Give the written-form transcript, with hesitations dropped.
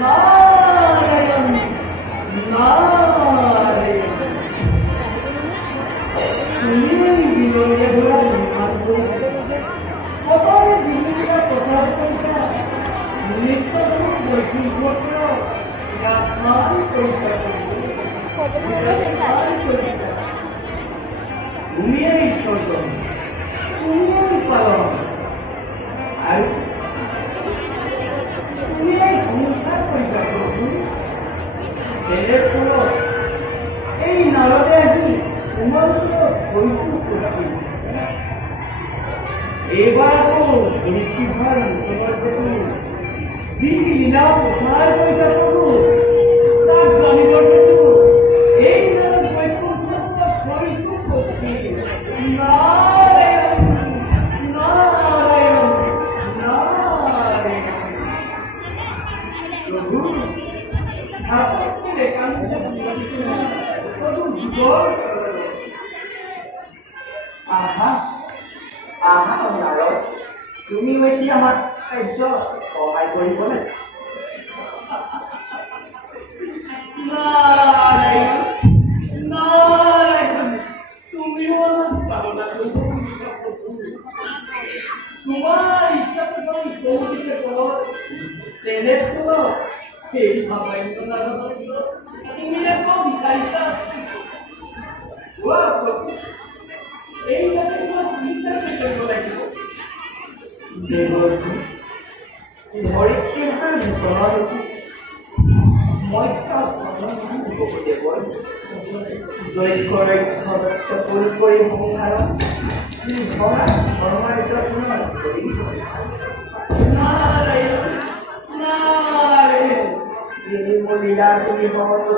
নারায়ণ নারায়ণ তুমি বিনয়ে ঘোড়া নির্মাণ করেছে কতরে বিভিন্ন প্রচার করিতা নিত্যতম বৈকুণ্ঠ স্নান করিতা তুমিয়ে ঈশ্বর তুমিয়ে পালন আর তুমিয়ে সংসার করিতা প্রভু এর ফল এই নারদে আজি তোমাদের বৈকুণ্ঠ করি এবার মৃত্যুভার তোমার প্রভু দিদি লীলা প্রচার করিতা প্রভু তার জানিবার প্রভু এই নারদ বৈকুণ্ঠ পরিশুদ্ধ করতে নারায়ণ নারায়ণ নারায়ণ প্রভু ঠাকুরকে একান্ত প্রভু জীবন আহা আহা নারদ তুমি এতিয়া আমাৰ কাৰ্য সহায় কৰিবনে নাৰায়ণ নাৰায়ণ তুমিও আমাক চালনা কৰিব তোমাৰ ইচ্ছাটো যদি কৌতুকে কৰ তেনেস্থলত সেই ভাবান্য নাৰদত তুমি একো বিচাৰিছা এই চিন্তা কৰিব লাগিব ধৰিত্ৰীৰ বিচৰণ মই কৰি সংসাৰত লীলা তুমি পাপ